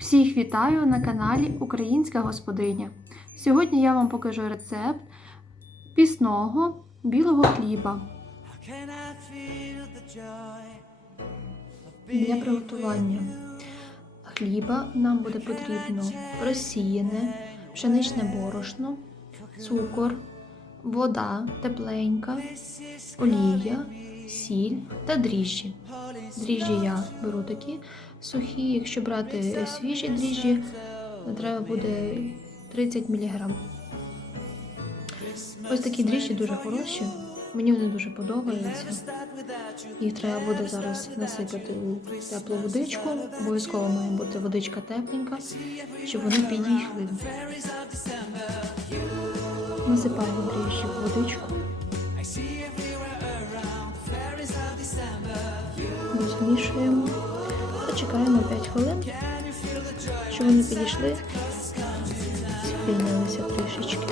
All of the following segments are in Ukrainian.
Всіх вітаю на каналі Українська Господиня. Сьогодні я вам покажу рецепт пісного білого хліба. Для приготування хліба нам буде потрібно розсіяне, пшеничне борошно, цукор, вода тепленька, олія, сіль та дріжджі. Дріжджі я беру такі сухі. Якщо брати свіжі дріжджі, треба буде 30 мг. Ось такі дріжджі дуже хороші. Мені вони дуже подобаються. Їх треба буде зараз насипати у теплу водичку. Обов'язково має бути водичка тепленька, щоб вони підійшли. Насипаємо дріжджі в водичку. Чекаємо 5 хвилин, щоб вони підійшли, спільнилися трішечки.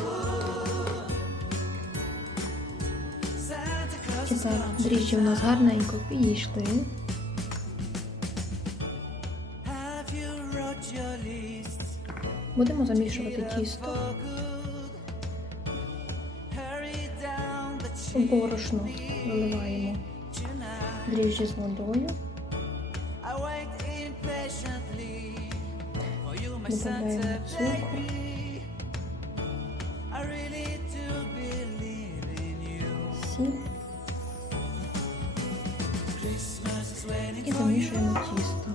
І так, дріжджі у нас гарненько підійшли. Будемо замішувати тісто. Борошно виливаємо дріжджі з водою. Додаємо цукор. Сіль. І замішуємо тісто.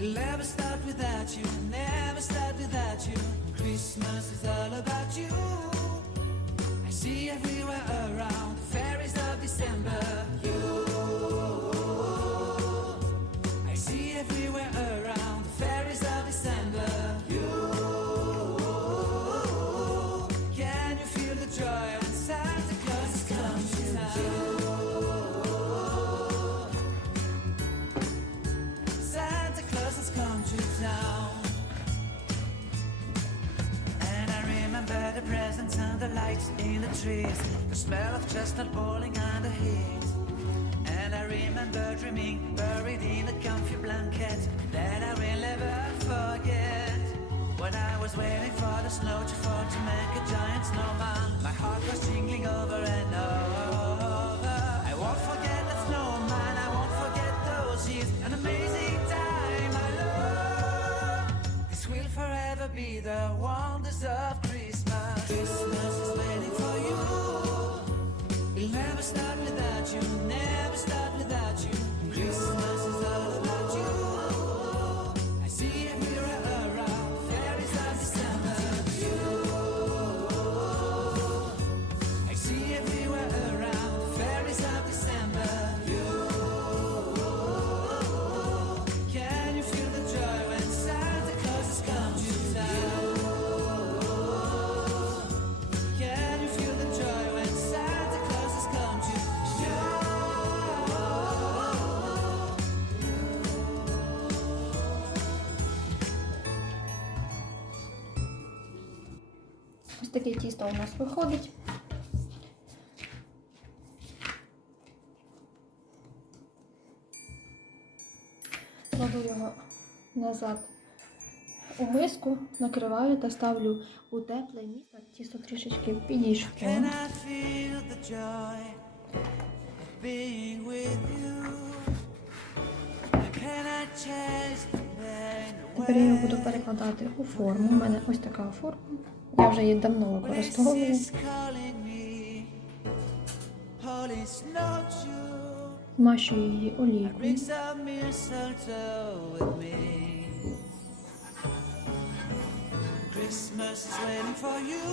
Never start without you, never start without you. Christmas is all about you. The trees, the smell of chestnut boiling the heat. And I remember dreaming, buried in a comfy blanket that I will never forget. When I was waiting for the snow to fall to make a giant snowman, my heart was jingling over and over. Ось таке тісто у нас виходить. Кладу його назад у миску, накриваю та ставлю у тепле місце. Тісто трішечки підійшло. Тепер я його буду перекладати у форму. У мене ось така форма. Я вже її давно використовую. Змащую її олійкою. Christmas is waiting for you.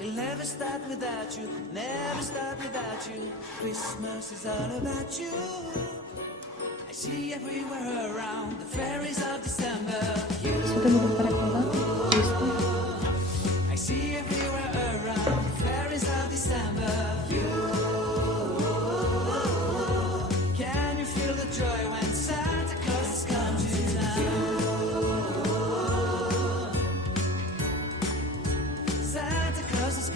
It'll never start without you, never start without you. Christmas is all about you. I see everywhere around the December. You, Сюди буду перекладати тісто. I see everywhere around the fairies of December. You, can you feel the joy when Santa Claus has come to town? Santa Claus has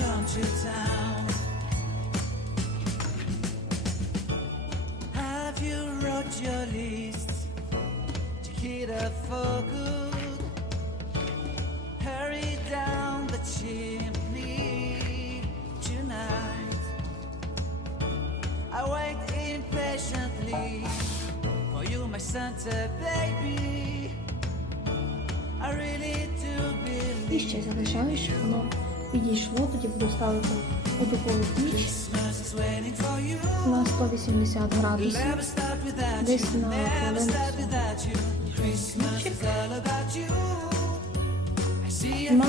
І believe ще залишаю, щоб воно підійшло, тоді буду ставити у піч на 180 градусів. Десь на Never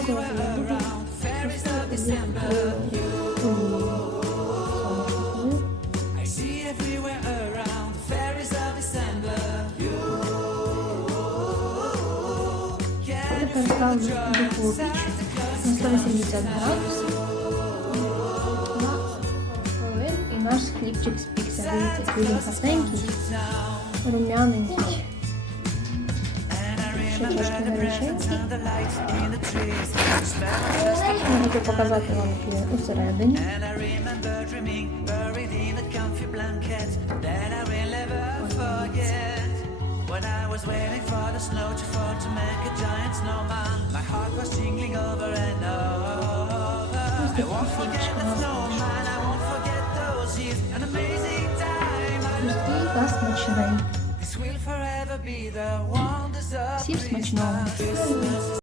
хвилин start without you. Тепер ставлю joy? на 180 градусів. Хвилин і наш хлібчик спікся. Дивіться, він гарненький, рум'яненький. Ще трошки гаряченький. Я хочу показати вам, усередині. was waiting for the snow to fall to make a giant snowman, my heart was jingling over and over. I won't forget the snowman, I won't forget those years, an amazing time. I Пустий та смачний. This will forever be the wonders of Всім смачного. Christmas.